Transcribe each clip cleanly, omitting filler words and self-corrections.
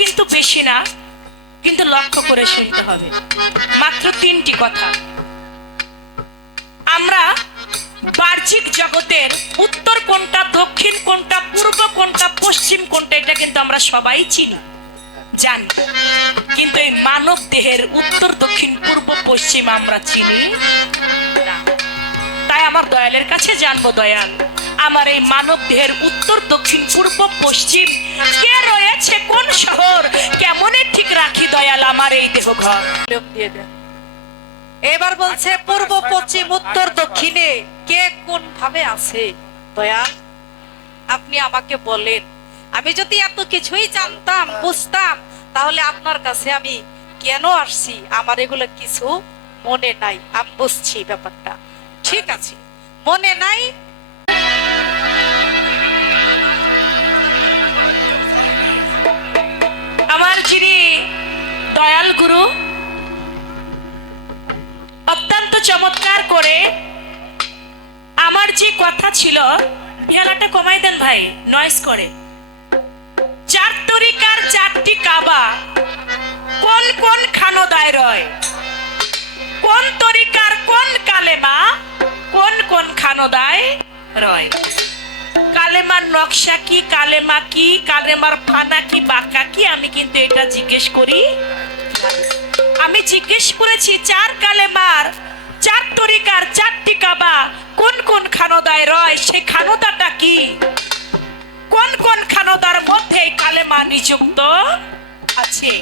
কিন্তু বেশি না, কিন্তু লক্ষ্য করে শুনতে হবে। মাত্র 3টি কথা। আমরা বাহ্যিক জগতের উত্তর কোনটা, দক্ষিণ কোনটা, পূর্ব কোনটা, পশ্চিম কোনটা, এটা কিন্তু আমরা সবাই চিনি, জানি। কিন্তু এই মানব দেহের উত্তর, দক্ষিণ, পূর্ব, পশ্চিম আমরা চিনি না। তাই আমার দয়ালের কাছে জানবো, দয়াল আমার এই মানব দেহের উত্তর, দক্ষিণ, পূর্ব, পশ্চিম কে রয়েছে, কোন শহর, কেমনে ঠিক রাখি দয়াল আমার এই দেহ ঘর। দিয়ে দেন। এবার বলছে পূর্ব, পশ্চিম, উত্তর, দক্ষিণে কে কোন ভাবে আছে দয়াল, আপনি আমাকে বলেন। আমি যদি এত কিছুই জানতাম, বুঝতাম, তাহলে আপনার কাছে আমি কেন আসছি? আমার এগুলো কিছু মনে নাই, আমি বুঝছি ব্যাপারটা, ঠিক আছে, মনে নাই। আমার যিনি দয়াল গুরু অত্যন্ত চমৎকার করে আমার যে কথা ছিল, বিয়ালাটা কমাই দেন ভাই, নয়েজ করে। 4 তরিকার 4টি কাবা, কোন কোন খানদায় রয়, কোন তরিকার কোন কালেমা, কোন কোন খানদায় রয়। কালেমার নকশা কি, কালেমা কি, কালেমার ফানা কি, বাঁকা কি, আমি কিন্তু এটা জিজ্ঞেস করি। আমি জিজ্ঞেস করেছি 4 কালেমার 4 তরিকার 4টি কাবা কোন কোন খানদায় রয়, সেই খানদাটা কি, কোন কোন খানদার মধ্যে কালেমা নিযুক্ত আছে,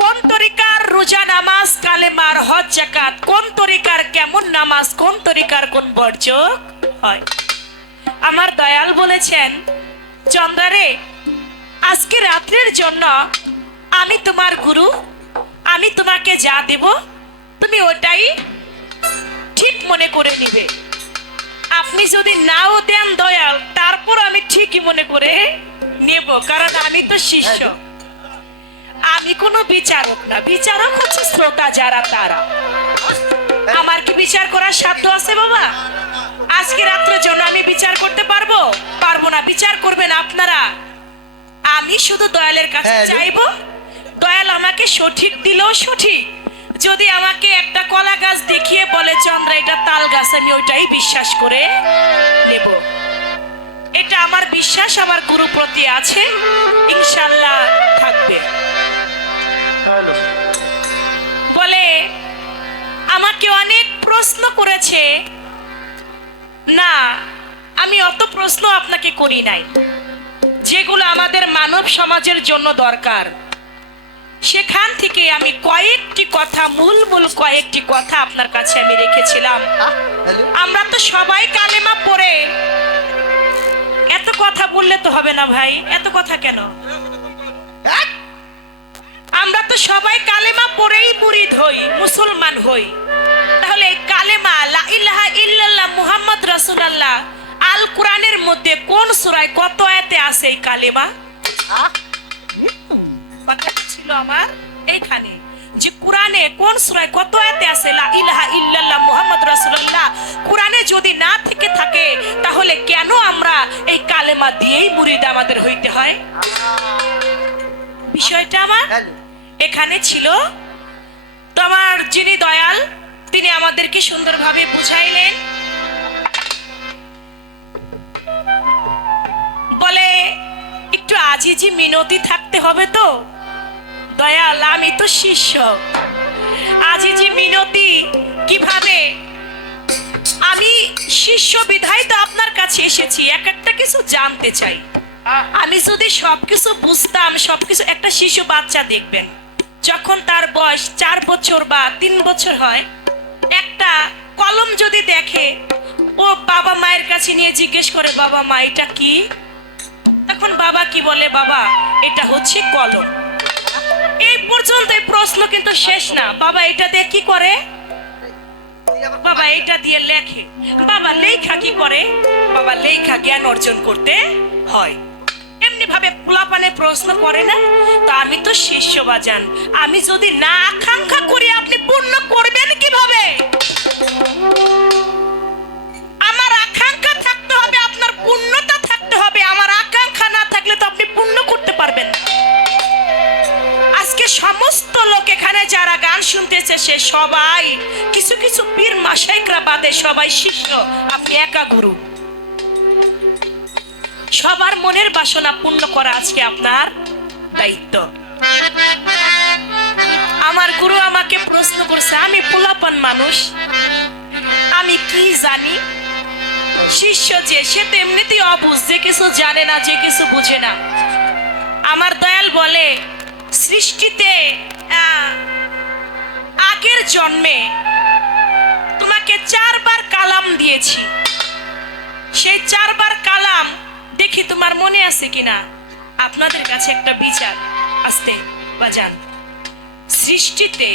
কোন তরিকার রোজা নামাজ, কালেমার হজ যাকাত, কোন তরিকার কেমন নামাজ, কোন তরিকার কোন বর্জক হয়। আমার দয়াল বলেছেন, চন্দ্রারে আজকে রাত্রের জন্য আমি তোমার গুরু, আমি তোমাকে যা দেব তুমি ওটাই ঠিক মনে করে নিবে। আপনি যদি নাও দেন দয়াল, তারপর আমি ঠিকই মনে করে নেব, কারণ আমি তো শিষ্য, আমি কোনো বিচারক না। বিচারক হচ্ছে শ্রোতা যারা, তারা। আমার কি বিচার করার সাধ্য আছে বাবা? আজকে রাত্রের জন্য আমি বিচার করতে পারবো? পারবো না। বিচার করবেন আপনারা। আমি শুধু দয়ালের কাছে চাইবো, দয়াল আমাকে সঠিক দিলেও সঠিক, যদি আমাকে একটা কলা গাছ দেখিয়ে বলে চন্দ্রা এটা তাল গাছ, আমি ওইটাই বিশ্বাস করে নেব। এটা আমার বিশ্বাস আমার গুরু প্রতি আছে, ইনশাল্লাহ থাকবে। বলে আমাকে অনেক প্রশ্ন করেছে, না আমি অত প্রশ্ন আপনাকে করি নাই, যেগুলো আমাদের মানব সমাজের জন্য দরকার সেখান থেকে আমি কয়েকটি কথা, মূল কয়েকটি কথা আপনার কাছে আমি রেখেছিলাম। আমরা তো সবাই কালেমা পড়ে, এত কথা বললে তো হবে না ভাই, এত কথা কেন? আমরা তো সবাই কালেমা পড়েই মুরিদ হই, মুসলমান হই। তাহলে কালেমা লা ইলাহা ইল্লাল্লাহ মুহাম্মদ রাসূলুল্লাহ আল কোরআনের মধ্যে কোন সূরায় কত আয়াতে আছে এই কালেমা? কথাটা ছিল আমার এইখানে, যে কোরআনে কোন সূরায় কত আয়াতে আছে লা ইলাহা ইল্লাল্লাহ মুহাম্মদ রাসূলুল্লাহ। কোরআনে যদি না থেকে থাকে তাহলে কেন আমরা এই কালেমা দিয়েই মুরিদ আমাদের হইতে হয়? বিষয়টা আমার এখানে ছিল। তো আমার যিনি দয়াল তিনি আমাদেরকে সুন্দরভাবে বুঝাইলেন। বলে একটু আজিজি মিনতি থাকতে হবে তো দয়াল, আমি তো শিষ্য, আজিজি মিনতি কিভাবে? আমি শিষ্য বিধায় তো আপনার কাছে এসেছি, এক একটা কিছু জানতে চাই। আমি যদি সবকিছু বুঝতাম, সবকিছু, একটা শিশু বাচ্চা দেখবেন যখন তার বয়স 4 বছর বা 3 বছর হয়, একটা কলম যদি দেখে, ও বাবা মায়ের কাছে নিয়ে জিজ্ঞেস করে বাবা মা এটা কি? তখন বাবা কি বলে, বাবা এটা হচ্ছে কলম। এই পর্যন্ত এই প্রশ্ন কিন্তু শেষ না। বাবা এটা দিয়ে কি করে? বাবা এটা দিয়ে লেখে। বাবা লেখা কি করে? বাবা লেখা জ্ঞান অর্জন করতে হয়। এমনি ভাবে পোলাপানে প্রশ্ন করে না? তো আমি তো শিষ্য বাজান, আমি যদি না আকাঙ্ক্ষা করি আপনি পূর্ণ করবেন কিভাবে? আমার আকাঙ্ক্ষা থাকতে হবে, আপনার পূর্ণতা থাকতে হবে। আমার আকাঙ্ক্ষা না থাকলে তো আপনি পূর্ণ করতে পারবেন না। আজকে সমস্ত লোক এখানে যারা গান শুনতেছে সে সবাই কিছু কিছু পীর মাশাইখরা বাদে সবাই শিষ্য, আপনি একা গুরু। সবার মনের বাসনা পূর্ণ করা আজকে আপনার দায়িত্ব। আমার গুরু আমাকে প্রশ্ন করছে, আমি পোলাপান মানুষ, আমি কি জানি? শিষ্য যে সে তো এমনিতেই অবুঝ, যে কিছু জানে না, যে কিছু বুঝে না। আমার দয়াল বলে, সৃষ্টিতে আগের জন্মে তোমাকে 4 বার কালাম দিয়েছি, সেই 4 বার কালাম দেখি তোমার মনে আছে কিনা। আপনাদের কাছে একটা বিচার আসতে বাজান, সৃষ্টিতে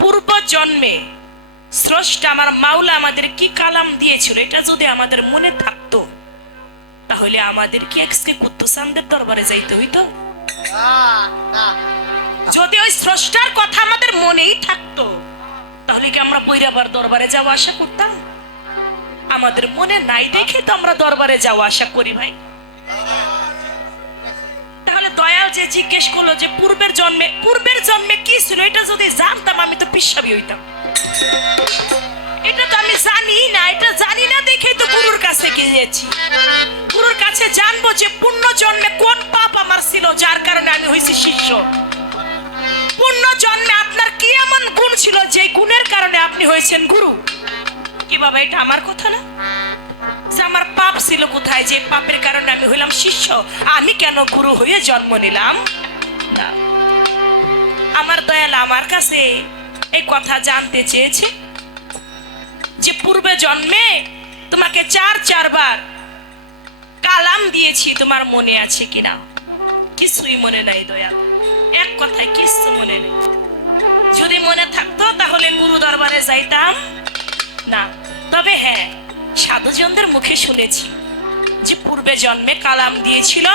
পূর্ব জন্মে স্রষ্টা আমার মাওলা আমাদের কি কালাম দিয়েছিল, এটা যদি আমাদের মনে থাকতো তাহলে আমাদের কি আজকে কুদ্দুসানদের দরবারে যাইতে হইতো? যদি ওই স্রষ্টার কথা আমাদের মনেই থাকতো তাহলে কি আমরা বৈরাবার দরবারে যাওয়া আশা করতাম? আমাদের মনে নাই দেখে তো আমরা দরবারে যাওয়া আশা করি ভাই। তাহলে দয়াল যে জিজ্ঞেস করলো যে পূর্বের জন্মে কি ছিল, এটা যদি জানতাম আমি তো পিসাবি হইতাম। এটা তো আমি জানি না, এটা জানি না দেখেই তো গুরুর কাছে গিয়েছি। গুরুর কাছে জানবো যে পূর্ণ জন্মে কোন পাপ আমার ছিল যার কারণে আমি হয়েছি শিষ্য। পূর্ণ জন্মে আপনার কি এমন গুণ ছিল যে গুণের কারণে আপনি হয়েছেন গুরু? কি বাবা, এটা আমার কথা না যে আমার পাপ ছিল কোথায়, যে পাপের কারণে আমি হইলাম শিষ্য, আমি কেন গুরু হয়ে জন্ম নিলাম? না, আমার দয়াল আমার কাছে এই কথা জানতে চেয়েছে যে পূর্বে জন্মে তোমাকে 4 বার কালাম দিয়েছি, তোমার মনে আছে কিনা? কিছুই মনে নাই দয়াল, এক কথায় কিছু মনে নেই। যদি মনে থাকতো তাহলে গুরু দরবারে যাইতাম না। তবে হ্যাঁ, সাধুজনদের মুখে শুনেছি যে পূর্বে জন্মে কালাম দিয়েছিল,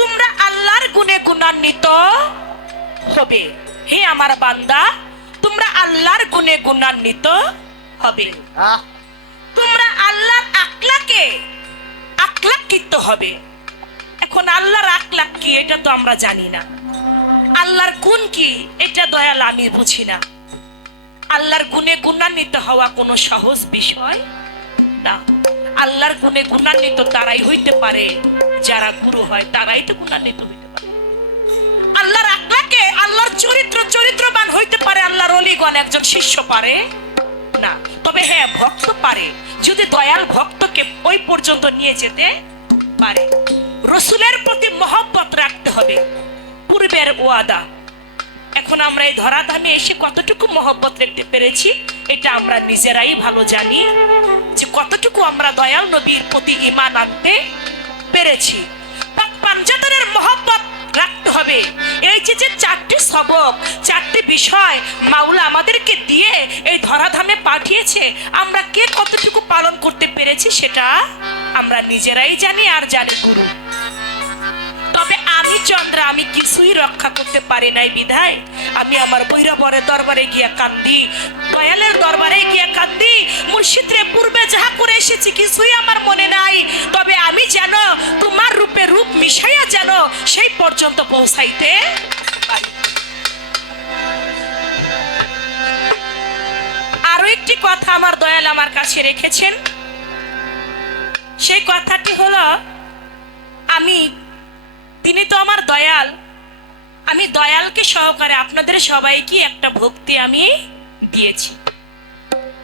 তোমরা আল্লাহর গুণে গুণান্বিত হবে। হে আমার বান্দা, তোমরা আল্লাহর গুণে গুণান্বিত হবে, তোমরা আল্লাহর আকলাকিত হবে। এখন আল্লাহর আকলাক কি এটা তো আমরা জানি না, আল্লাহর গুণ কি এটা দয়াল আমি বুঝি না। আল্লাহর গুণে গুণান্বিত হওয়া কোনো সহজ বিষয় না। আল্লাহর গুণে গুণান্বিত তারাই হইতে পারে যারা গুরু হয়, তারাই তো গুণান্বিত হইতে পারে। আল্লাহর আকলাকে, আল্লাহর চরিত্রবান হইতে পারে আল্লাহর ওলিগণ, একজন শিষ্য পারে না। তবে হ্যাঁ, ভক্ত পারে, যদি দয়াল ভক্তকে ওই পর্যন্ত নিয়ে যেতে পারে। রসুলের প্রতি মহব্বত রাখতে হবে, পূর্বের ওয়াদা। এখন আমরা এই ধরাধামে এসে কতটুকু মহব্বত রাখতে পেরেছি এটা আমরা নিজেরাই ভালো জানি, যে কতটুকু আমরা দয়াল নবীর প্রতি ঈমান আনতে পেরেছি। পাক পাঞ্জাতনের মহব্বত রাখতে হবে। এই যে 4টি সবক, 4টি বিষয় মাওলা আমাদেরকে দিয়ে এই ধরাধামে পাঠিয়েছে, আমরা কে কতটুকু পালন করতে পেরেছি সেটা আমরা নিজেরাই জানি, আর জানে গুরু। তবে আমি চন্দ্রা, আমি কিছুই রক্ষা করতে পারি নাই বিধায় আমি আমার বৈরাবরের দরবারে গিয়া কান্দি, দয়ালের দরবারে গিয়া কান্দি। মুর্শিদরে পূর্বে যাহা করে এসেছি কিছুই আমার মনে নাই, তবে আমি যেন তোমার রূপে রূপ মিশাইয়া যেন সেই পর্যন্ত পৌঁছাইতে পারি। আরো একটি কথা আমার দয়াল আমার কাছে রেখেছেন, সেই কথাটি হলো, তিনি তো আমার দয়াল, আমি দয়ালকে সহকারে আপনাদের সবাইকে একটা ভক্তি আমি দিয়েছি।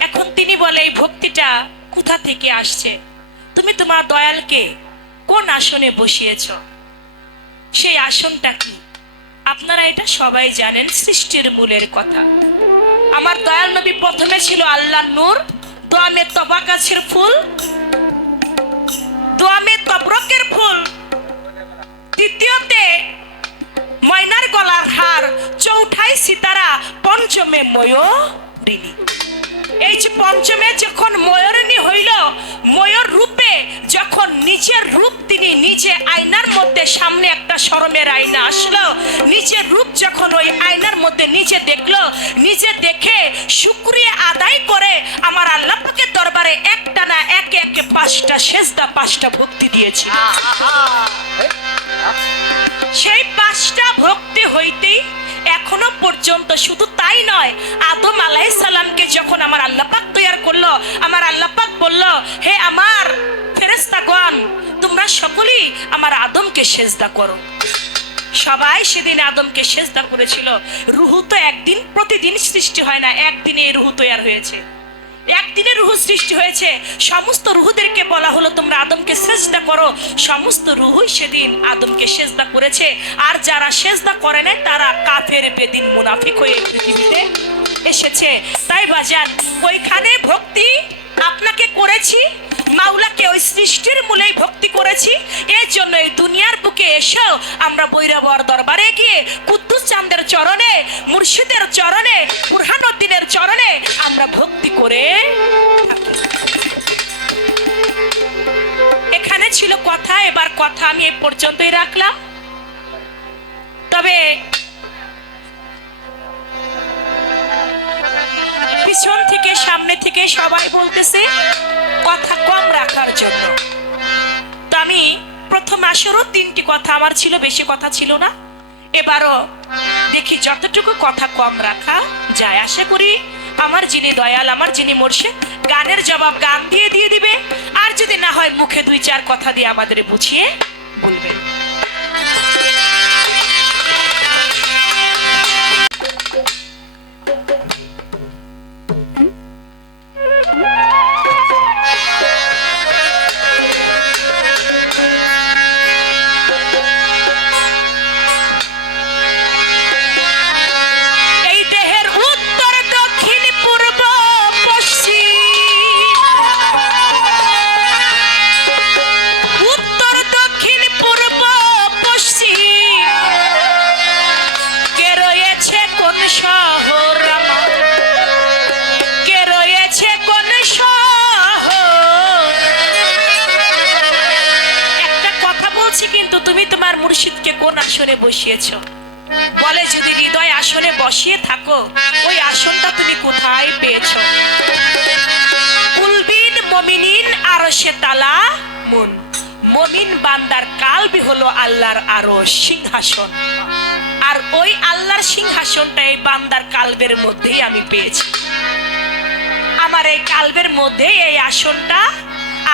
এখন তিনি বলে এই ভক্তিটা কোথা থেকে আসছে? তুমি তোমার দয়ালকে কোন আসনে বসিয়েছ? সেই আসনটা কি? আপনারা এটা সবাই জানেন, সৃষ্টির মূলের কথা। আমার দয়াল নবী প্রথমে ছিল আল্লাহর নূর, দোয়ামে তবা গাছের ফুল, দোয়ামে তবরকের ফুল, দ্বিতীয়তে ময়নার গলার হার, চৌথায় সিতারা, পঞ্চমে ময়ূরিণী। এই যে পঞ্চমে যখন ময়ূরিণী হইল, ময়ূর রূপে যখন নিজের রূপ তিনি যে আয়নার মধ্যে সামনে একটা শরমের আয়না আসলো, নিজের রূপ যখন ওই আয়নার মধ্যে নিজে দেখলো, নিজে দেখে শুকরিয়া আদায় করে আমার আল্লাহ পাকের দরবারে একটা না একে একে 5টা সেজদা 5টা ভক্তি দিয়েছি। সেই 5টা ভক্তি হইতেই এখনো পর্যন্ত, শুধু তাই নয়, আদম আলাইহিস সালামকে যখন আমার আল্লাহ পাক তৈয়ার করলো, আমার আল্লাহ পাক বলল, হে আমার ফেরেশতাগণ, তোমরা সকলেই আমার আদমকে সেজদা করো। সবাই সেদিন আদমকে সেজদা করেছিল। রুহু তো একদিন প্রতিদিন সৃষ্টি হয় না, একদিনে এই রুহু তৈয়ার হয়েছে, একদিনে রুহু সৃষ্টি হয়েছে। সমস্ত রুহুদেরকে বলা হলো তোমরা আদমকে সেজদা করো। সমস্ত রুহুই সেদিন আদমকে সেজদা করেছে। আর যারা সেজদা করে না তারা কাফের, বেদিন, মুনাফিক হয়ে পৃথিবীতে এসেছে। তাই বাজান, ওইখানে ভক্তি আপনাকে করেছি, মাওলাকে ওই সৃষ্টির মূলেই ভক্তি করেছি। এর জন্য এই দুনিয়ার বুকে এসেও আমরা বৈরাবর দরবারে গিয়ে কুদ্দুস চাঁদের চরণে, মুর্শিদের চরণে, বুরহানুদ্দিনের চরণে আমরা ভক্তি করে থাকি। এখানে ছিল কথা, এবার কথা আমি এই পর্যন্তই রাখলাম। তবে পিছন থেকে সামনে থেকে সবাই বলতেছে কথা কম রাখার জন্য। তো আমি প্রথম আসরও 3টি কথা আমার ছিল, বেশি কথা ছিল না। এবারও দেখি যতটুকু কথা কম রাখা যায়। আশা করি আমার যিনি দয়াল, আমার যিনি মুর্শিদ, গানের জবাব গান দিয়ে দিবে, আর যদি না হয় মুখে 2-4 কথা দিয়ে আমাদের বুঝিয়ে বলবেন। কিন্তু তুমি তোমার মুর্শিদকে কোন আসনে বসিয়েছো? বলে যদি হৃদয় আসনে বসিয়ে থাকো, ওই আসনটা তুমি কোথায় পেয়েছো? কুলবিন মুমিনিন আরশে তালা মুন, মুমিন বান্দার কালবি হলো আল্লাহর আরশ, সিংহাসন। আর ওই আল্লাহর সিংহাসনটা এই বান্দার কালবের মধ্যেই আমি পেয়েছি। আমার এই কালবের মধ্যে এই আসনটা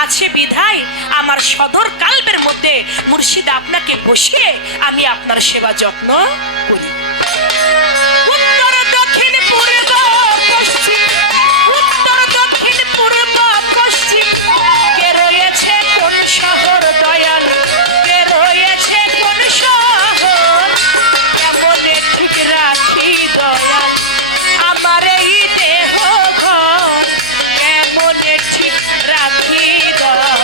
আছে বিধায় আমার সদর কালবের মধ্যে মুর্শিদ আপনাকে বসিয়ে আমি আপনার সেবা যত্ন করি। উত্তর দক্ষিণ পূর্ব পশ্চিম, উত্তর দক্ষিণ পূর্ব পশ্চিম, কে রয়েছে কোন শহর দয়াল, কে রয়েছে কোন শহর, কেমনে ঠিক রাখি দয়াল আমার এই দেহ ঘর, কেমনে ঠিক রাখি দয়াল।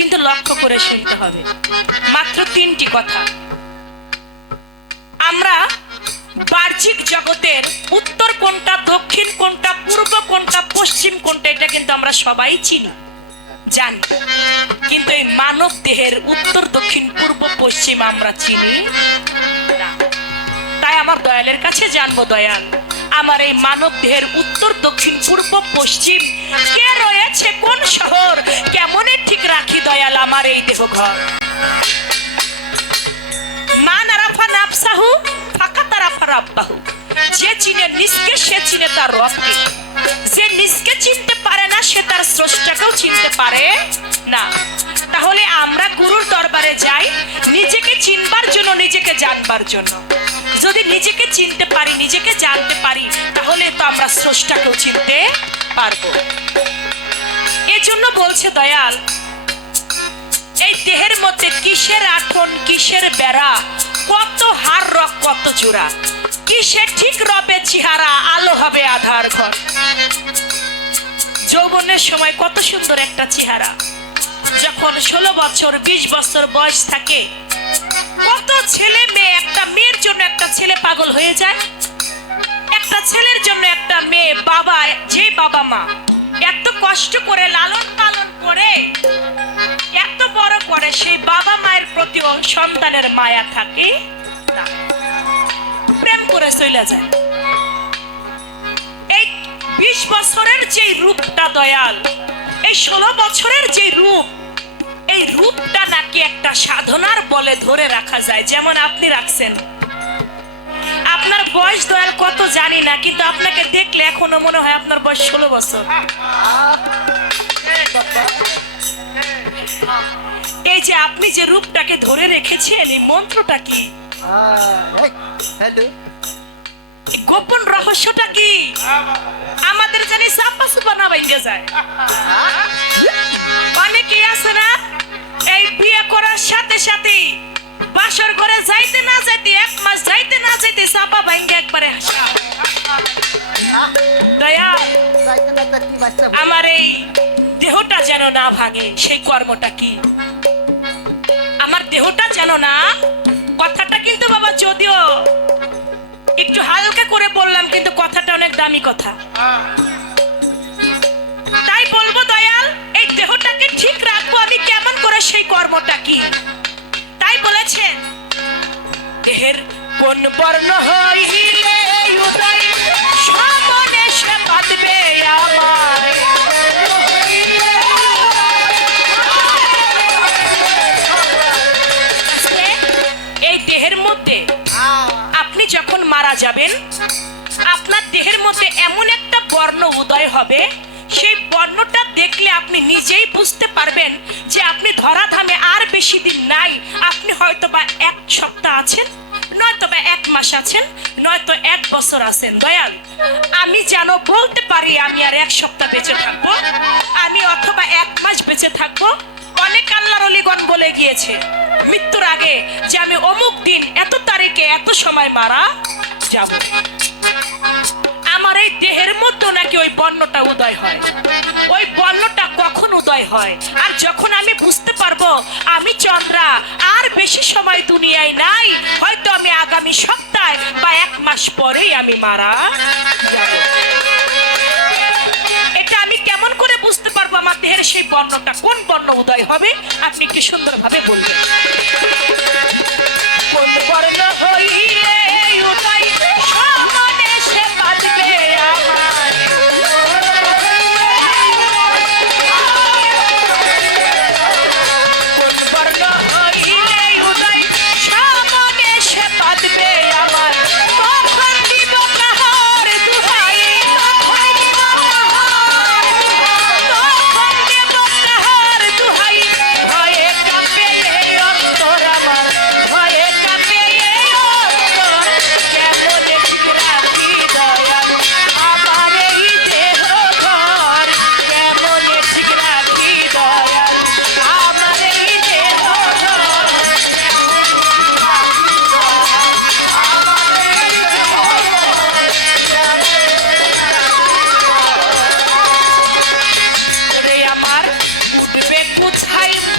কিন্তু লক্ষ্য করে শুনতে হবে। মাত্র 3টি কথা। আমরা বাহ্যিক জগতের উত্তর কোনটা, দক্ষিণ কোনটা, পূর্ব কোনটা, পশ্চিম কোনটা, এটা কিন্তু আমরা সবাই চিনি, জানি। কিন্তু এই মানব দেহের উত্তর, দক্ষিণ, পূর্ব, পশ্চিম আমরা চিনি না। তাই আমার দয়ালের কাছে জানবো, দয়াল আমার এই মানব দেহের উত্তর, দক্ষিণ, পূর্ব, পশ্চিম কে রয়েছে, কোন শহর, কেমনে ঠিক রাখি দয়াল আমার এই দেহ ঘর। মান আরাফা নাফসাহু ফাকাত আরাফা রাব্বাহু। যে চিনে নিজকে সে চিনে তার রবকে। যে নিজকে চিনতে পারে না সে তার স্রষ্টাকেও চিনতে পারে না। তাহলে আমরা গুরুর দরবারে যাই নিজেকে চিনবার জন্য, নিজেকে জানবার জন্য। যদি নিজেকে চিনতে পারি, নিজেকে জানতে পারি, তাহলে তো আমরা স্রষ্টাকেও চিনতে পারবো। এজন্য বলছে দয়াল, এই দেহের মধ্যে কিসের আঠন, কিসের বেড়া, কত হার রক, কত জোড়া, কিসের ঠিক রবে চেহারা, আলো হবে আধার ঘর। যৌবনের সময় কত সুন্দর একটা চেহারা, যখন 16 বছর 20 বছর বয়স থাকে, কত ছেলে মেয়ে, একটা মেয়ের জন্য একটা ছেলে পাগল হয়ে যায়, একটা ছেলের জন্য একটা মেয়ে, বাবা, যে বাবা মা এত কষ্ট করে লালন পালন করে এত বড় করে, সেই বাবা মায়ের প্রতিও সন্তানের মায়া থাকে না, প্রেম করে চলে যায়। এই 20 বছরের যে রূপটা দয়াল, এই 16 বছরের যে রূপ, এই রূপটা নাকি একটা সাধনার বলে ধরে রাখা যায়। যেমন আপনি রাখছেন, আপনার বয়স দয়াল কত জানি না, কিন্তু আপনাকে দেখলে এখনো মনে হয় আপনার বয়স 16 বছর। এই যে আপনি যে রূপটাকে ধরে রেখেছেন, এই মন্ত্রটা কি, গোপন রহস্যটা কি? আমাদের জানি চাপা চুপা না ভেঙে যায়। অনেকে আছে না, এই বিয়ে করার সাথে সাথে বাসর ঘরে যাইতে না যাইতে, 1 মাস যাইতে না যাইতে চাপা ভেঙে একবারে দয়াল আমার এই দেহটা যেন না ভাঙে, সেই কর্মটা কি? আমার দেহটা যেন না, কথাটা কিন্তু বাবা যদিও একটু হালকা করে বললাম, কিন্তু কথাটা অনেক দামি কথা। তাই বলবো দয়াল, এই দেহটাকে ঠিক রাখবো আমি কেমন করে, সেই কর্মটা কি? তাই বলেছেন, দেহের কোন বর্ণ হইলে উদয় সামনে সে বাঁধবে আমায়। এই দেহের মধ্যে আপনি যখন মারা যাবেন, আপনার দেহের মধ্যে এমন একটা বর্ণ উদয় হবে, সেই বর্ণটা দেখলে আপনি নিজেই বুঝতে পারবেন যে আপনি ধরাধামে আর বেশি দিন নাই। আপনি হয়তো বা 1 সপ্তাহ আছেন, নয়তো বা 1 মাস আছেন, নয়তো 1 বছর আছেন। দয়াল আমি যেন বলতে পারি আমি আর 1 সপ্তাহ বেঁচে থাকবো, আমি অথবা 1 মাস বেঁচে থাকবো। অনেক আল্লাহর ওলিগণ বলে গিয়েছে মৃত্যুর আগে যে আমি অমুক দিন এত তারিখে এত সময় মারা যাব। আমার এই দেহের মধ্যে নাকি ওই বর্ণটা উদয় হয়। ওই বর্ণটা কখন উদয় হয়? আর যখন আমি বুঝতে পারবো আমি চন্দ্রা আর বেশি সময় দুনিয়ায় নাই, হয়তো আমি আগামী সপ্তাহে বা 1 মাস পরেই আমি মারা যাব। এটা আমি কেমন করে বুঝতে পারবো আমার দেহের সেই বর্ণটা কোন বর্ণ উদয় হবে? আপনি কি সুন্দরভাবে বলবেন, কোন বর্ণ হইলে উদয় সামনে সে বাঁধবে আমায়। কোন বর্ণ হইলে উদয় সামনে সে বাঁধবে আমায়। তখন দিব কাহার দুহাই, তখন দিব কাহার দুহাই। ভয়ে কাঁপে এই অন্তর আমার, ভয়ে কাঁপে এই অন্তর, কেমনে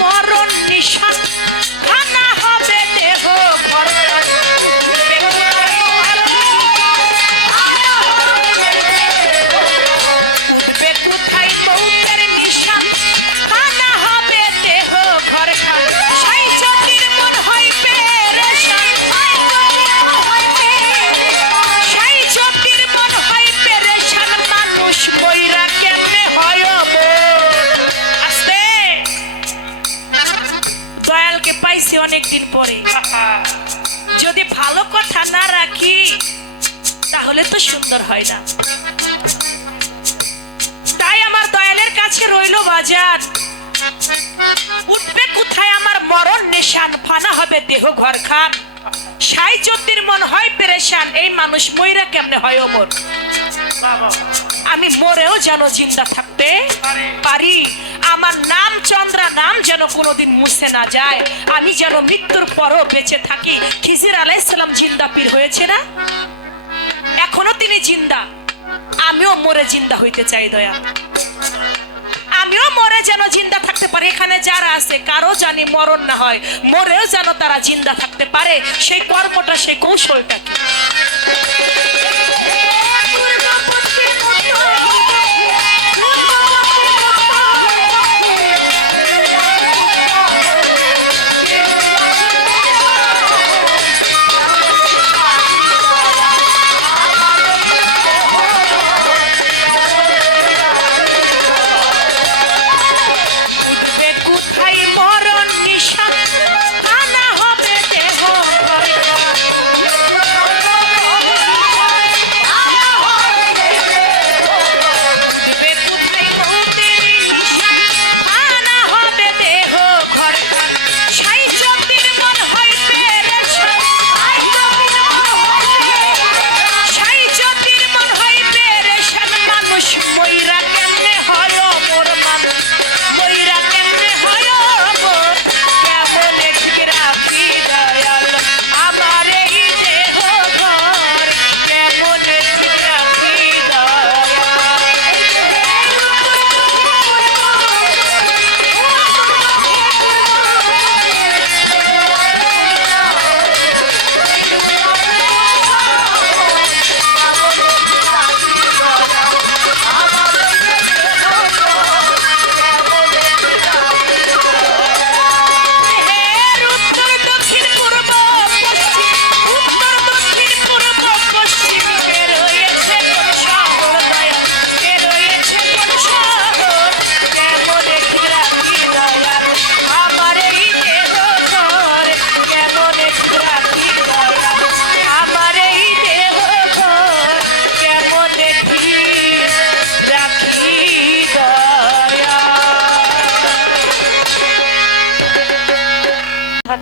মরণ নিশান খানা হবে দেহ ঘরখান উঠবে কোথায় মৌতের নিশান খানা হবে দেহ ঘরখান সাই জ্যোতির মন হয় পেরেশান সাই জ্যোতির মন হয় পেরেশান মানুষ মইরা কেমনে হয় আস্তে দয়ালকে পাইছি অনেকদিন পরে যদি ভালো কথা না রাখি তাহলে তো সুন্দর হয় না তাই আমার দয়ালের কাছে রইল বাজার উঠবে কোথায় আমার মরণ নিশান ফানা হবে দেহ ঘর খান সাই জ্যোতির মন হয় পেরেশান এই মানুষ মইরা কেমনে হয় ওমর আমি মরেও যেন জিন্দা থাকতে পারি আমার নাম চন্দ্রা নাম যেন কোনোদিন মুছে না যায় আমি যেন মৃত্যুর পরও বেঁচে থাকি খিজির আলাইহিস সালাম জিন্দা পীর হয়েছে না এখনো তিনি জিন্দা আমিও মরে জিন্দা হইতে চাই দয়া আমিও মরে যেন জিন্দা থাকতে পারি এখানে যারা আছে কারো জানি মরণ না হয় মরেও যেন তারা জিন্দা থাকতে পারে সেই কর্মটা সেই কৌশলটা কি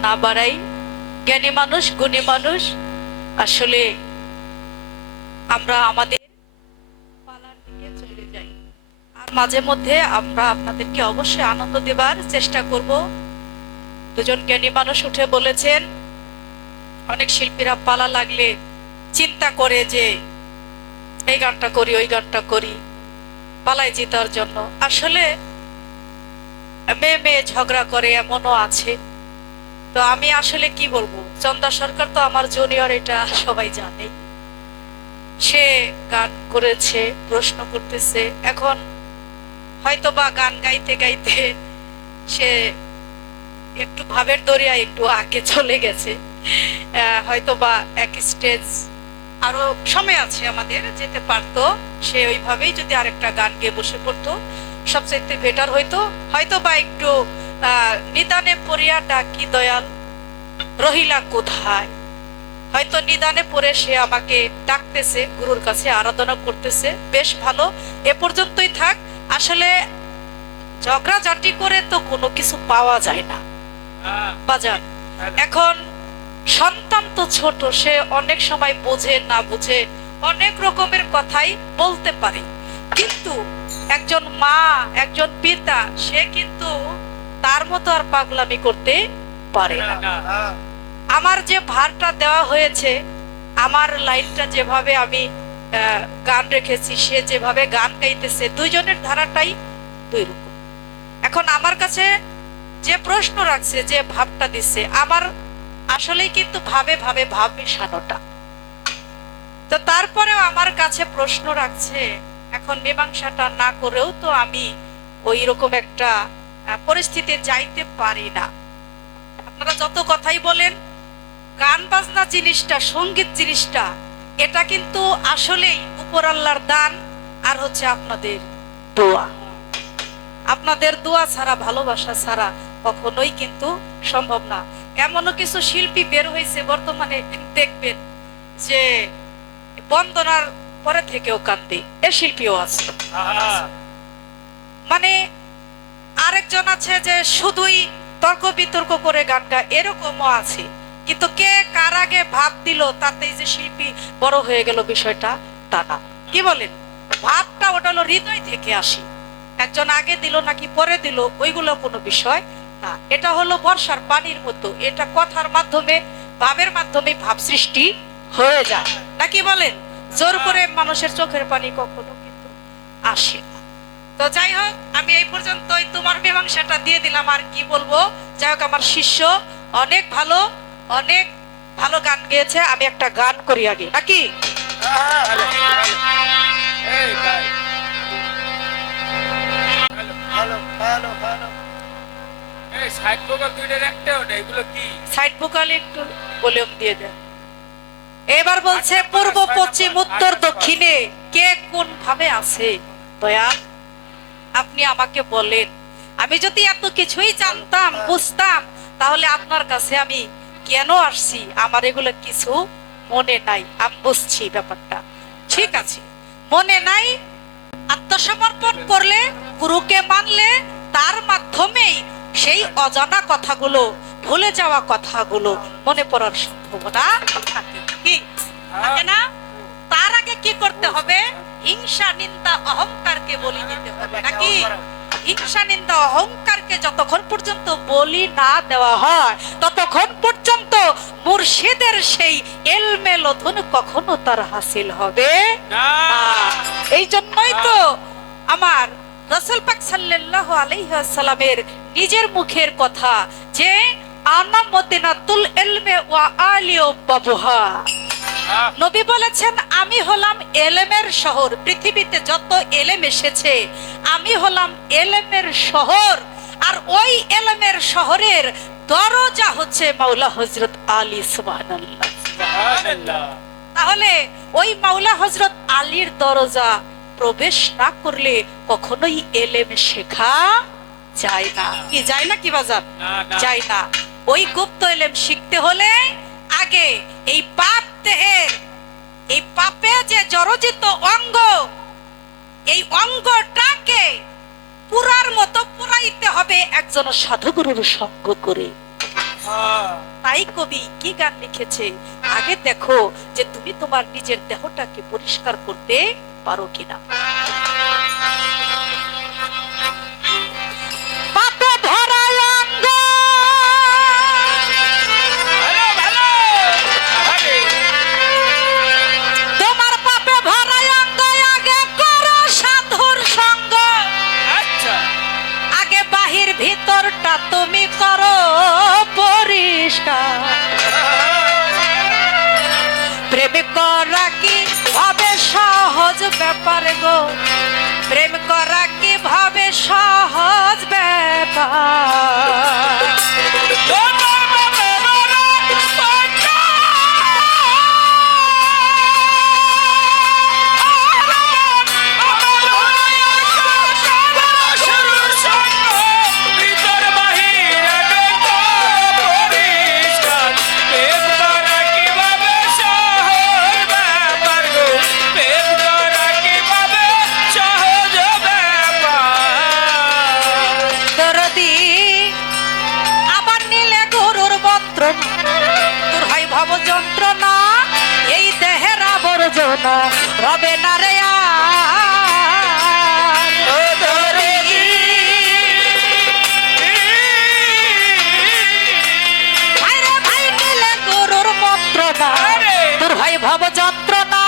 না বাড়াই জ্ঞানী মানুষ গুণী মানুষ আসলে আমরা আমাদের পালার দিকে চলে যাই আর মাঝে মধ্যে আমরা আপনাদেরকে অবশ্যই আনন্দ দেবার চেষ্টা করব দুজন জ্ঞানী মানুষ উঠে বলেছেন অনেক শিল্পীরা পালা লাগলে চিন্তা করে যে এই গানটা করি ওই গানটা করি পালায় জেতার জন্য আসলে মেয়ে মেয়ে ঝগড়া করে এমনও আছে তো আমি আসলে কি বলবো চন্দা সরকার তো আমার জুনিয়র এটা সবাই জানে সে গান করেছে প্রশ্ন করতেছে এখন হয়তোবা গান গাইতে গাইতে সে একটু ভাবের দরিয়া একটু আগে চলে গেছে হয়তোবা এক স্টেজ আরো সময় আছে আমাদের যেতে পারতো সে ওইভাবেই যদি আরেকটা গান গেয়ে বসে পড়তো সবচেয়ে বেটার হইতো হয়তোবা একটু নিদানে পড়িয়া ডাকি দয়াল রহিলা কোথায় হয়তো নিদানে পড়ে সে আমাকে ডাকতেছে গুরুর কাছে আরাধনা করতেছে বেশ ভালো এ পর্যন্তই থাক আসলে ঝগড়া ঝাঁটি করে তো কোনো কিছু পাওয়া যায় না বাজার এখন সন্তান তো ছোট সে অনেক সময় বোঝে না বুঝে অনেক রকমের কথাই বলতে পারে কিন্তু একজন মা একজন পিতা সে কিন্তু তার মতো আর পাগলামি করতে পারে না আমার যে ভারটা দেওয়া হয়েছে আমার লাইনটা যেভাবে আমি গান রেখেছি সে যেভাবে গান গাইতেছে দুইজনের ধারাটাই দুই রকম এখন আমার কাছে যে প্রশ্ন রাখছে, যে ভাবটা দিচ্ছে, আমার আসলেই কিন্তু ভাবে ভাবে ভাব মিশানোটা। তো তারপরেও আমার কাছে প্রশ্ন রাখছে, এখন মীমাংসাটা না করেও তো আমি ওই রকম একটা পরিস্থিতি যাইতে পারি না। আপনারা যত কথাই বলেন, গান বাজনা জিনিসটা, সঙ্গীত জিনিসটা, এটা কিন্তু আসলেই উপর আল্লাহর দান, আর হচ্ছে আপনাদের দোয়া। আপনাদের দোয়া ছাড়া, ভালোবাসা ছাড়া কখনোই কিন্তু সম্ভব না। এমনও কিছু শিল্পী বের হয়েছে বর্তমানে, দেখবেন যে বন্দনার পরে থেকেও কান্দে, এ শিল্পীও আছে। মানে আরেকজন আছে যে শুধুই তর্ক বিতর্ক করে গান গায়, এরকমও আছে। কিন্তু কে কার আগে ভাব দিল তাতেই যে শিল্পী বড় হয়ে গেল, বিষয়টা তা না। কি বলেন? ভাবটা ওটা হলো হৃদয় থেকে আসি। একজন আগে দিল নাকি পরে দিল, ওইগুলো কোনো বিষয় না। এটা হলো বর্ষার পানির মতো, এটা কথার মাধ্যমে, ভাবের মাধ্যমে ভাব সৃষ্টি হয়ে যায়, নাকি বলেন? জোর করে মানুষের চোখের পানি কখনো কিন্তু আসে না। তো যাই হোক, আমি এই পর্যন্তই তোমার মীমাংসাটা দিয়ে দিলাম, আর কি বলবো। যাই হোক, আমার শিষ্য অনেক ভালো, অনেক ভালো গান গেয়েছে। আমি একটা গান করি আগে, নাকি? সাইড ভোকাল একটু ভলিউম দিয়ে দেন। এবার বলছে, পূর্ব পশ্চিম উত্তর দক্ষিণে কে কোন ভাবে আছে দয়াল, আপনি আমাকে বলেন। আমি যদি এত কিছুই জানতাম, বুঝতাম, তাহলে আপনার কাছে আমি কেন আসছি? আমার এগুলো কিছু মনে নাই, আমি বুঝছি ব্যাপারটা, ঠিক আছে, মনে নাই। আত্মসমর্পণ করলে, গুরুকে মানলে, তার মাধ্যমেই সেই অজানা কথাগুলো, ভুলে যাওয়া কথাগুলো মনে পড়ার সম্ভাবনা থাকে। কি থাকে না? তার আগে কি করতে হবে? হিংসা, নিন্দা, অহংকারকে বলি দিতে হবে, নাকি? হিংসা, নিন্দা, অহংকারকে যতক্ষণ পর্যন্ত বলি না দেওয়া হয়, ততক্ষণ পর্যন্ত মুর্শিদের সেই এলমে লদুন কখনো তার হাসিল হবে না। এই জন্যই তো আমার রাসূল পাক সাল্লাল্লাহু আলাইহি ওয়াসাল্লামের নিজের মুখের কথা, যে আনা মদিনাতুল ইলমে ওয়া আলিউ বাবুহা। নবী বলেছেন, আমি হলাম এলেমের শহর। পৃথিবীতে যত এলেম এসেছে, আমি হলাম এলেমের শহর। আর ওই এলেমের শহরের দরজা হচ্ছে মাওলা হযরত আলী। সুবহানাল্লাহ, সুবহানাল্লাহ। তাহলে ওই মাওলা হযরত আলীর দরজা প্রবেশ না করলে কখনোই এলেম শেখা যায় না। কি যায় না? কি বাজার যায় না। ওই গুপ্ত এলেম শিখতে হলে আগে এই পাপ দেহের, এই পাপে যে জড়জিত অঙ্গ, এই অঙ্গটাকে পুরার মতো পুরাইতে হবে একজন সাধুগুরুর সঙ্গ করে। তাই কবি কি গান লিখেছে, আগে দেখো যে তুমি তোমার নিজের দেহটাকে পরিষ্কার করতে পারো কিনা। পাপে ভরা অঙ্গ, তোমার পাপে ভরা অঙ্গ, আগে করো সাধুর সঙ্গ। আগে বাহির ভিতরটা তুমি করো পরিষ্কার। প্রেম করা কি ভাবে সহজ ব্যাপার গো, প্রেম করা কি ভাবে সহজ ব্যাপার। তোর হয় ভব যন্ত্রণা, এই দেহের আবর্জনা রবে না রে আর। ভাই নিলে গুরুর মন্ত্রণা, তোর হয় ভব যন্ত্রণা,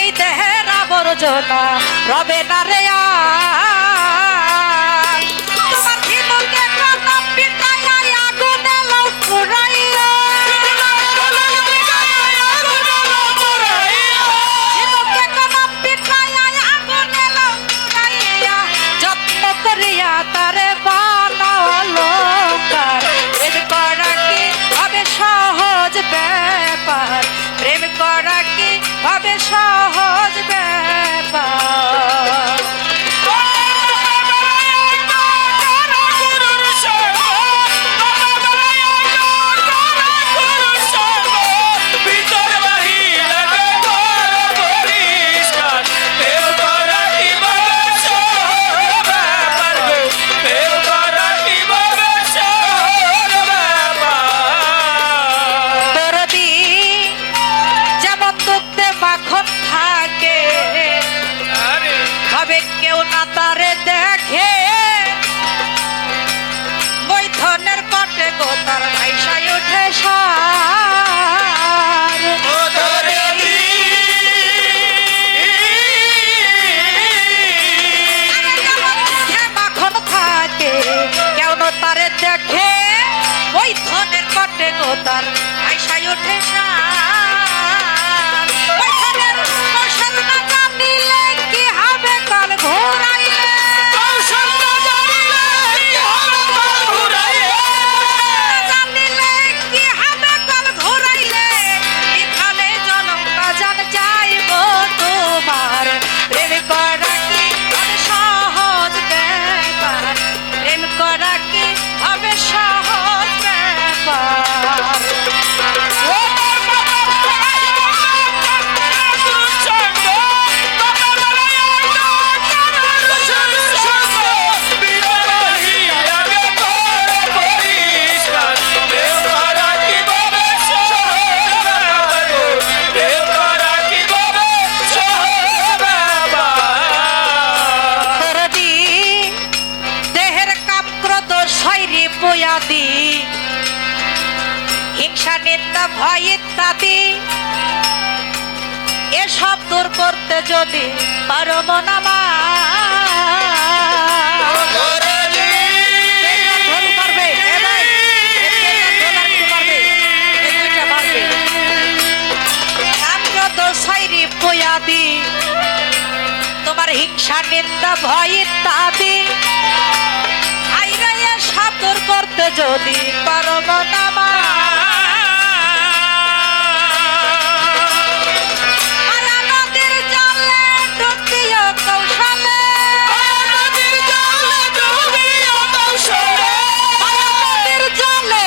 এই দেহের আবর্জনা রবে না রে আর। তোমার তার আইসাই ওঠে সার ওইখানের কৌশল না জানিলে কি হবে কাল ঘোরাইলে কৌশল না জানিলে কি হবে কাল ঘুরাইলে জানিলে কি হবে কাল ঘোরাইলে এখানে জনম বাজান যাইব তোমার প্রেম করা কি হবে সহজ ব্যাপার প্রেম করা কি হবে সহজ ব্যাপার দরদি দেহের কাম ক্রোধ শৈরী বয়াদি হিংসা নিন্দা ভয় ইত্যাদি এসব দূর করতে যদি পারো মনামা তোমার হিংসা নিন্দা ভয় ইত্যাদি আইরা এসব দূর করতে যদি পারো মনামা মায়া নদীর জলে ডুব দিও কৌশলে মায়া নদীর জলে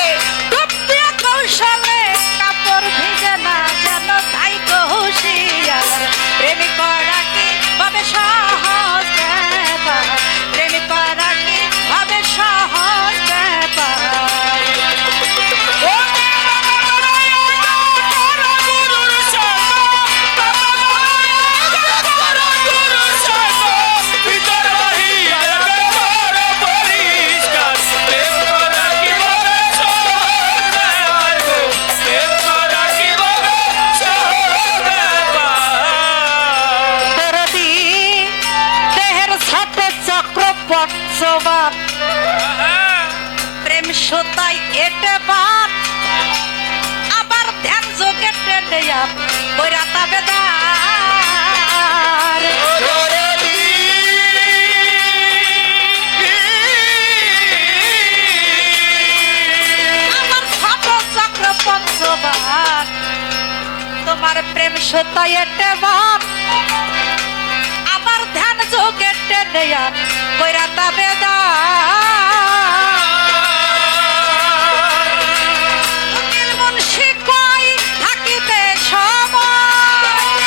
ডুব দিও কৌশলে কাপড় ভিজে না যেন তাই হুঁশিয়ার প্রেম করা কি হবে সহজ ব্যাপার প্রেম করা কি হবে সহজ ব্যাপার দরদি দেহের সাথে চক্র পঞ্চমান প্রেম সুতাই এটে বান আবার ধ্যান যোগে টেনে কইরা তাবে দার আমার সাথে চক্র পঞ্চমান তোমার প্রেম সুতাই এটে বান আবার ধ্যান যোগে টেনে কইরা তাবে উকিল মুন্সি কই থাকিতে সময়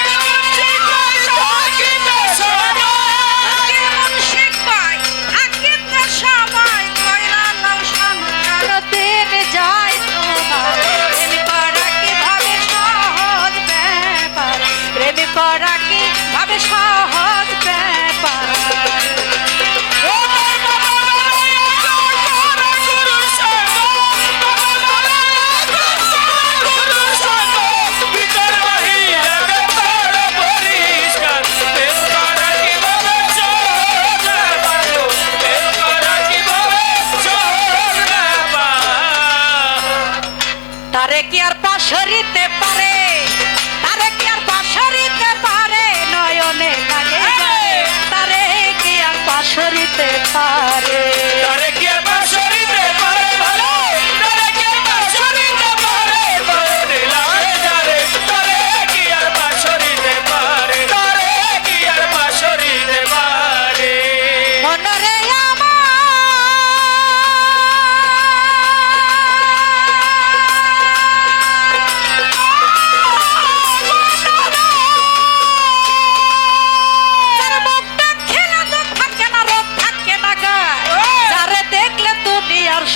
উকিল মুন্সি কই থাকিতে সময় কইরা নাও সংসার দিন যায় তোমার প্রেম করা কি ভাবে সহজ ব্যাপার প্রেম করা কি ভাবে সহজ ব্যাপার তারে কি আর পাশরিতে পারে তারে কি আর পাশরিতে পারে নয়নে লাগে যায়। তারে কি আর পাশরিতে পারে মনরে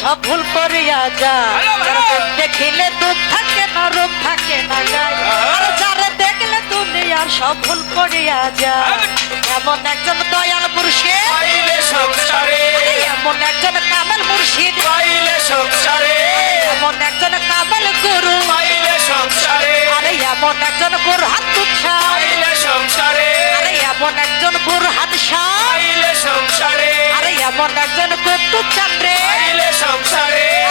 সব ভুল করিয়া যা দেখিলে দুঃখ থাকে না রূপ থাকে না গায় আর যারে দেখলে তুমি আর সব ভুল করিয়া যা এমন একজন দয়াল মুর্শিদ এমন একজন কামেল মুর্শিদ এমন একজন কামেল গুরু আরে এমন একজন বুরহান তুচ্ছা আরে এমন একজন বুরহান শাহ আরে এমন একজন কুতুব চান্দ্রে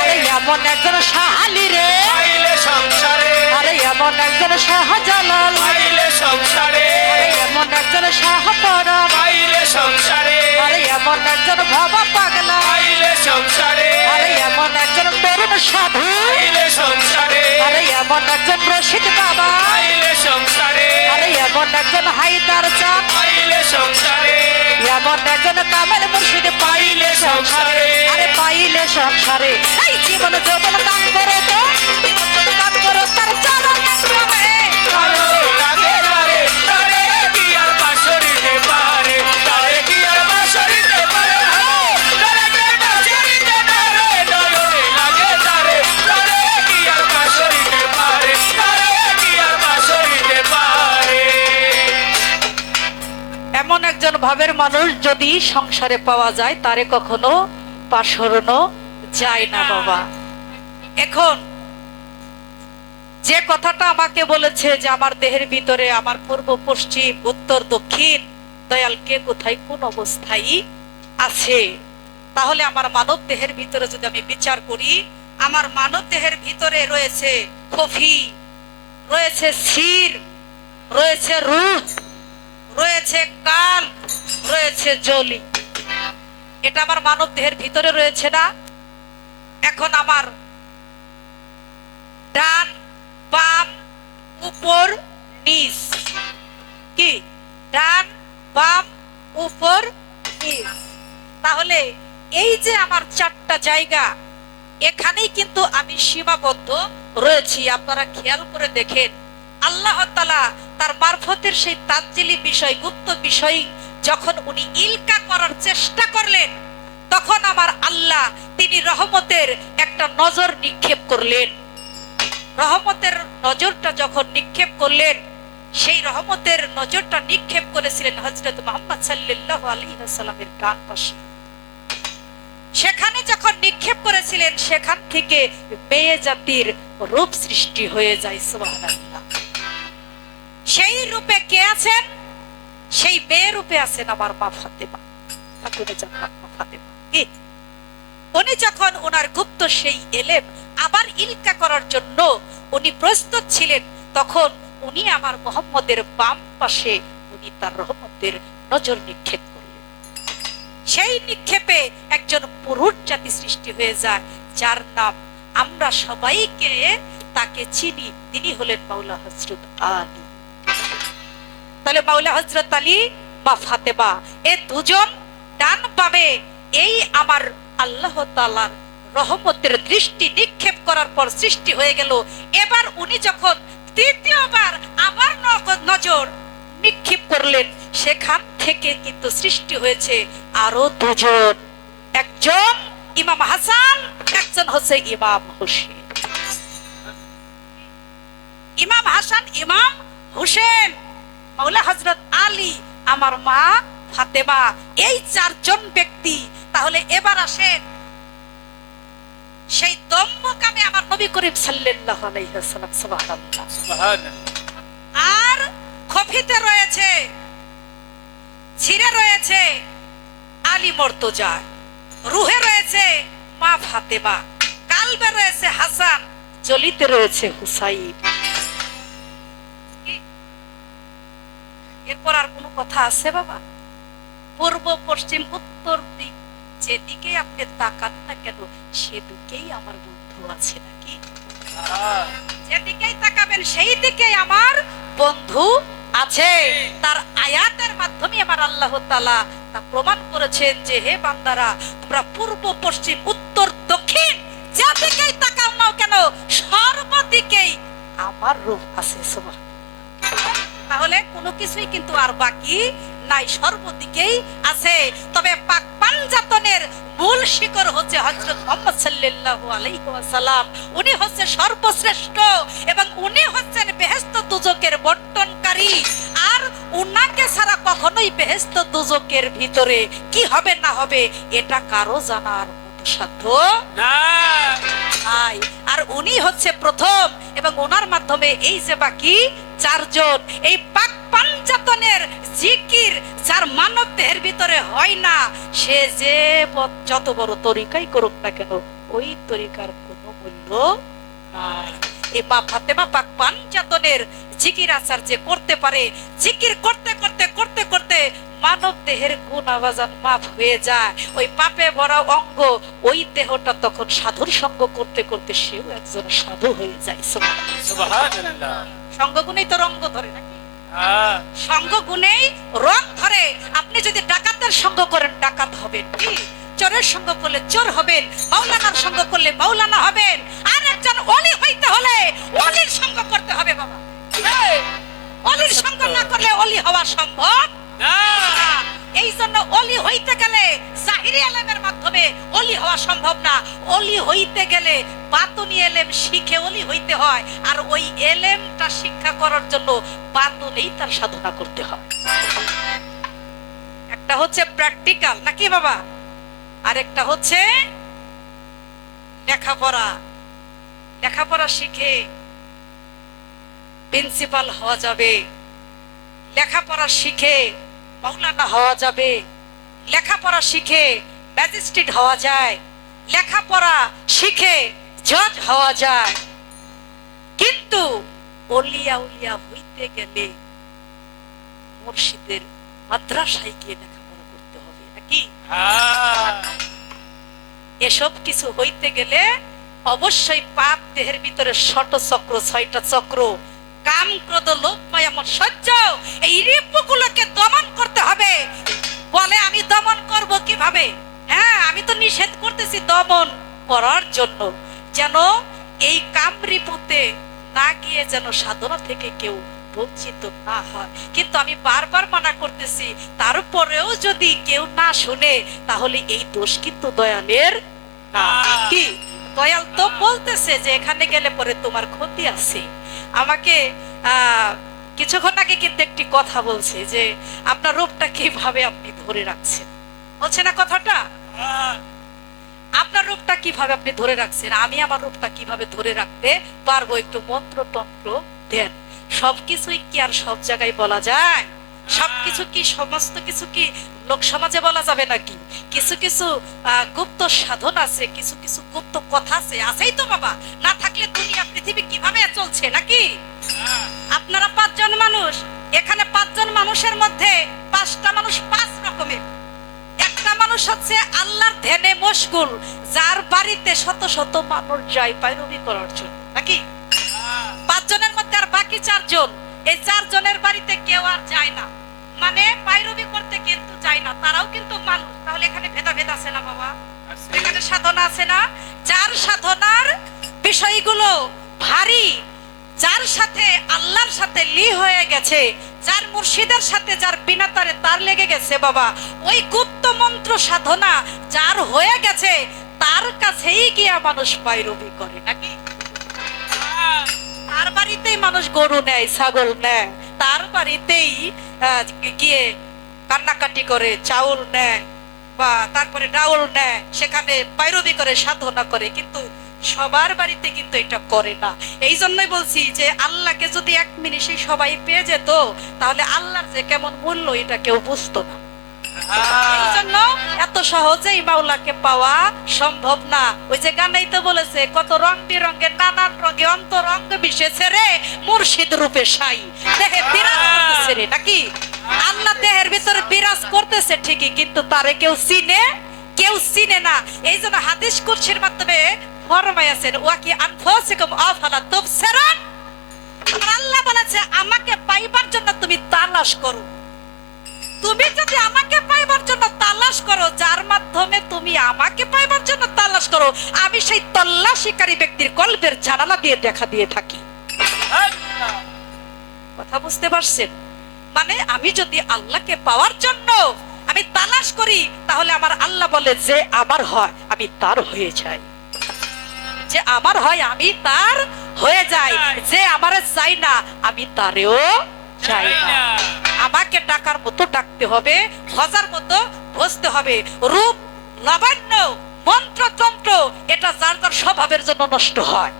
আরে এমন এমন একজন শাহালি রে, পাইলে সংসারে, আরে এমন একজন শাহজালাল, পাইলে সংসারে, আরে এমন একজন শাহপরাণ, পাইলে সংসারে, আরে এমন একজন বাবা পাগলা, পাইলে সংসারে, আরে এমন একজন তরুণ সাধু, পাইলে সংসারে, আরে এমন একজন রশিদ বাবা, পাইলে সংসারে, আরে এমন একজন হায়দার চাঁদ, পাইলে সংসারে, এমন একজন কামেল মুর্শিদ, পাইলে সংসারে, আরে পাইলে সংসারে। এই জীবন যৌবন দান করো তো, জীবন দান করো তার চরণ নামে। ভালো লাগে তারে, তারে কি আর বাঁশরিতে পারে, তারে কি আর বাঁশরিতে পারে, তারে কি বাঁশরিতে পারে, নয়নে লাগে তারে, তারে কি আর বাঁশরিতে পারে, তারে কি আর বাঁশরিতে পারে। এমন একজন ভাবের মানুষ যদি সংসারে পাওয়া যায়, তারে কখনো পাশরনো যায় না বাবা। এখন যে কথাটা আমাকে বলেছে যে আমার দেহের ভিতরে আমার পূর্ব পশ্চিম উত্তর দক্ষিণ দয়াল কে কোথায় কোন অবস্থায় আছে, তাহলে আমার মানব দেহের ভিতরে যদি আমি বিচার করি, আমার মানব দেহের ভিতরে রয়েছে খফি, রয়েছে শির, রয়েছে রূহ, রয়েছে কান, রয়েছে জলি। এটা আমার মানব দেহের ভিতরে রয়েছে না? এখন আমার ডান বাম উপর নিচ, কি ডান বাম উপর নিচ, তাহলে এই যে আমার চারটা জায়গা, এখানেই কিন্তু আমি সীমাবদ্ধ রয়েছি। আপনারা খেয়াল করে দেখেন, আল্লাহ তাআলা তার মারফতের সেই তাজ্জিলি বিষয়, গুপ্ত বিষয় যখন উনি ইলকা করার চেষ্টা করলেন, তখন আমার আল্লাহ তিনি রহমতের একটা নজর নিক্ষেপ করলেন। রহমতের নজরটা যখন নিক্ষেপ করলেন, সেই রহমতের নজরটা নিক্ষেপ করেছিলেন হযরত মুহাম্মদ সাল্লাল্লাহু আলাইহি ওয়াসাল্লামের ডান পাশে। সেখানে যখন নিক্ষেপ করেছিলেন, সেখান থেকে মেয়ে জাতির রূপ সৃষ্টি হয়ে যায়। সুবহানাল্লাহ। সেই রূপে কে আছেন? সেই মেয়ে রূপে আছেন আমার মা ফাতেমা, খাতুনে জান্নাত মা ফাতেমা। কি উনি যখন ওনার গুপ্ত সেই এলেম আবার ইলকা করার জন্য উনি প্রস্তুত ছিলেন, তখন উনি আমার মুহাম্মদের বাম পাশে উনি তার রহমতের নজর নিক্ষেপ করলেন। সেই নিক্ষেপে একজন পুরুষ জাতি সৃষ্টি হয়ে যায়, যার নাম আমরা সবাইকে তাকে চিনি, তিনি হলেন মাওলা হযরত আলী। তাহলে মাওলা হযরত আলী বা ফাতেমা, এ দুজন ডান বামে এই আমার আল্লাহ তাআলার রহমতের দৃষ্টি নিক্ষেপ করার পর সৃষ্টি হয়ে গেল। এবার উনি যখন তৃতীয়বার আবার নজর নিক্ষেপ করলেন, সেখান থেকে কিন্তু সৃষ্টি হয়েছে আরো দুজন, একজন ইমাম হাসান, একজন হচ্ছে ইমাম হোসেন। ইমাম হাসান, ইমাম হোসেন, মাওলা হযরত আলী, আমার মা ফাতেমা, এই চারজন ব্যক্তি। তাহলে এবার আসেন সেই দম্মকামে আমার নবী করিম সাল্লাল্লাহু আলাইহি ওয়াসাল্লাম। সুবহানাল্লাহ। সুবহানাল্লাহ। আর খফিতে রয়েছে, ছিরে রয়েছে আলী মুর্তজা, রুহে রয়েছে মা ফাতেমা, কালবে রয়েছে হাসান, জলিতে রয়েছে হুসাইন। এরপর আর কোনো কথা আছে বাবা? পূর্ব পশ্চিম উত্তর দিক যেদিকে আপনি তাকান না কেন, সেদিকেই আমার বন্ধু আছে নাকি? যেদিকেই তাকাবেন সেই দিকে আমার বন্ধু আছে। তার আয়াতের মাধ্যমে আমার আল্লাহ তাআলা তা প্রমাণ করেছেন যে হে বান্দারা, তোমরা পূর্ব পশ্চিম উত্তর দক্ষিণ যেদিকেই তাকাও না কেন, সর্বদিকেই আমার রূপ আছে। সুবহানাল্লাহ। তাহলে কোনো কিছুই কিন্তু আর বাকি নাই, সর্বদিকেই আছে। তবে পাক পাঞ্জাতনের মূল শিকড় হচ্ছে হযরত মুহাম্মদ সাল্লাল্লাহু আলাইহি ওয়াসাল্লাম। উনি হচ্ছে সর্বশ্রেষ্ঠ এবং উনি হচ্ছেন বেহেশত দুজকের বণ্টনকারী। আর উনাকে ছাড়া কখনোই বেহেশত দুজকের ভিতরে কি হবে না হবে এটা কারো জানার মতো সাধ্য না। নাই। আর উনি হচ্ছে প্রথম, এবং ওনার মাধ্যমে এই যে বাকি চারজন, এই পাক পাঞ্জাতনের জিকির যার মানব দেহের ভিতরে হয় না, সে যে যত বড় তরিকাই করুক না কেন, ওই তরিকার কোনো মূল্য নাই। এই মা ফাতেমা পাক পাঞ্জাতনের জিকির আচার যে করতে পারে, জিকির করতে করতে করতে করতে মানব দেহের গুণ আবাজান মাফ হয়ে যায়। ওই পাপে ভরা অঙ্গ, ওই দেহটা তখন সাধুর সঙ্গ করতে করতে সেও একজন সাধু হয়ে যায়। সুবহানাল্লাহ। সুবহানাল্লাহ। সঙ্গ গুণেই তো রঙ্গ ধরে নাকি? হ্যাঁ, সঙ্গ গুণেই রং ধরে। আপনি যদি ডাকাতের সঙ্গ করেন ডাকাত হবেন, কি চোরের সঙ্গ করলে চোর হবেন, মাওলানার সঙ্গ করলে মাওলানা হবেন। আর একজন ওলি হইতে হলে ওলির সঙ্গ করতে হবে বাবা। এই, ওলির সঙ্গ না করলে ওলি হওয়া সম্ভব না। না। এই জন্য ওলি হইতে গেলে জাহিরি এলেমের মাধ্যমে ওলি হওয়া সম্ভব না। ওলি হইতে গেলে বাতুনি এলেম শিখে ওলি হইতে হয়, আর ওই এলেমটা শিক্ষা করার জন্য বাতুনেই তার সাধনা করতে হয়। একটা হচ্ছে প্র্যাকটিক্যাল নাকি বাবা, আর একটা হচ্ছে লেখাপড়া। লেখাপড়া শিখে প্রিন্সিপাল হওয়া যাবে, লেখাপড়া শিখে মাওলানা হওয়া যাবে, লেখাপড়া শিখে ম্যাজিস্ট্রেট হওয়া যায়, লেখাপড়া শিখে জজ হওয়া যায়। কিন্তু অলিয়া উলিয়া হইতে গেলে মুর্শিদের মাদ্রাসায় গিয়ে লেখাপড়া করতে হবে নাকি? হ্যাঁ, এসব কিছু হইতে গেলে অবশ্যই পাপ দেহের ভিতরে ষট চক্র, 6টা চক্র, কাম ক্রোধ লোভ মায়া মদ সহ্য, এই রিপুগুলোকে দমন করতে হবে। বলে আমি দমন করব কিভাবে? হ্যাঁ, আমি তো নিষেধ করতেছি দমন করার জন্য, যেন এই কাম রিপুতে না গিয়ে যেন সাধনা থেকে কেউ বঞ্চিত না হয়। কিন্তু আমি বারবার মানা করতেছি, তারপরেও যদি কেউ না শুনে তাহলে এই দোষ কিন্তু দয়ালের না। কি দয়াল তো বলতেছে যে এখানে গেলে পরে তোমার ক্ষতি আছে। আমাকে কিছুক্ষণ আগে কিন্তু একটি কথা বলছে যে আপনার রূপটা কিভাবে আপনি ধরে রাখছেন, বলছে না কথাটা? হ্যাঁ, আপনার রূপটা কিভাবে আপনি ধরে রাখছেন, আমি আমার রূপটা কিভাবে ধরে রাখতে পারবো? একটু মন্ত্র তন্ত্র দেন। সবকিছুই কি আর সব জায়গায় বলা যায়? সবকিছু কি, সমস্ত কিছু কি লোক সমাজে বলা যাবে নাকি? কিছু কিছু গুপ্ত সাধন আছে, কিছু কিছু গুপ্ত কথা আছে, আছেই তো বাবা। না থাকলে দুনিয়া পৃথিবী কিভাবে চলছে নাকি? আপনারা 5 জন মানুষ, এখানে 5 জন মানুষের মধ্যে 5টা মানুষ 5 রকমের। একটা মানুষ হচ্ছে আল্লাহর ধ্যানে মশগুল, যার বাড়িতে শত শত মানুষ যায় পায়রবি করার জন্য নাকি? 5 জনের মধ্যে আর বাকি 4 জন, এই 4 জনের বাড়িতে কেউ আর যায় না, মানে পায়রবি করতে কিন্তু যায় না, তারাও কিন্তু মানুষ। তাহলে এখানে ভেদাভেদ আছে না বাবা? এখানে সাধনা আছে না? যার সাধনার বিষয়গুলো ভারী, যার সাথে আল্লাহর সাথে লি হয়ে গেছে, যার মুর্শিদের সাথে যার বিনাতারে তার লেগে গেছে বাবা, ওই গুপ্ত মন্ত্র সাধনা যার হয়ে গেছে তার কাছেই গিয়া মানুষ পায়রবি করে নাকি? তার বাড়িতেই মানুষ গরু নেয়, ছাগল নেয়, তার বাড়িতেই গিয়ে কান্নাকাটি করে চাউল নেয় বা তারপরে ডাউল নেয়, সেখানে পায়রবি করে সাধনা করে। কিন্তু সবার বাড়িতে কিন্তু এটা করে না। এই জন্যই বলছি যে আল্লাহকে যদি 1 মিনিটে সবাই পেয়ে যেত তাহলে আল্লাহর যে কেমন মূল্য এটা কেউ বুঝতো না। এই জন্য এত সহজেই মাওলাকে পাওয়া সম্ভব না। ওই যে গানেই তো বলেছে, কত রং বেরঙের নানান রঙে অন্তরঙ্গ মিশেছে রে মুর্শিদ রূপে সাই, দেহে বিরাজ করতেছে রে নাকি? আল্লাহ দেহের ভিতরে বিরাজ করতেছে ঠিকই, কিন্তু তারে কেউ চিনে না। এই জন্য হাদিস কুরসির মাধ্যমে ফরমায়াছেন, ওয়াকি আনফুসিকুম আফালা তুবসিরুন। আল্লাহ বলেছে আমাকে পাইবার জন্য তুমি তালাশ করো। তুমি যদি আমাকে পাইবার জন্য তালাশ করো, যার মাধ্যমে তুমি আমাকে পাইবার জন্য তালাশ করো, আমি সেই তল্লাশিকারী ব্যক্তির কলবের জানালা দিয়ে দেখা দিয়ে থাকি। কথা বুঝতে পারছেন? মানে আমি যদি আল্লাহকে পাওয়ার জন্য আমি তালাশ করি, তাহলে আমার আল্লাহ বলে যে আমার হয় আমি তার হয়ে যাই, যে আমার হয় আমি তার হয়ে যাই, যে আমারে চাই না আমি তারেও চাই না। আমাকে ডাকার মতো ডাকতে হবে, ভজার মতো ভজতে হবে। রূপ লাবণ্য মন্ত্র তন্ত্র এটা যার যার স্বভাবের জন্য নষ্ট হয়।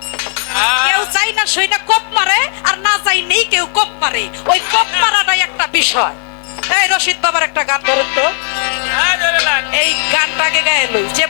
কেউ চাই না সই না কোপ মারে, আর না চাই নেই কেউ কোপ মারে। ওই কোপ মারাটাই একটা বিষয়। এই রশিদ বাবার একটা গান ধরেন তো, এই গানটাকে গায়ে লই যে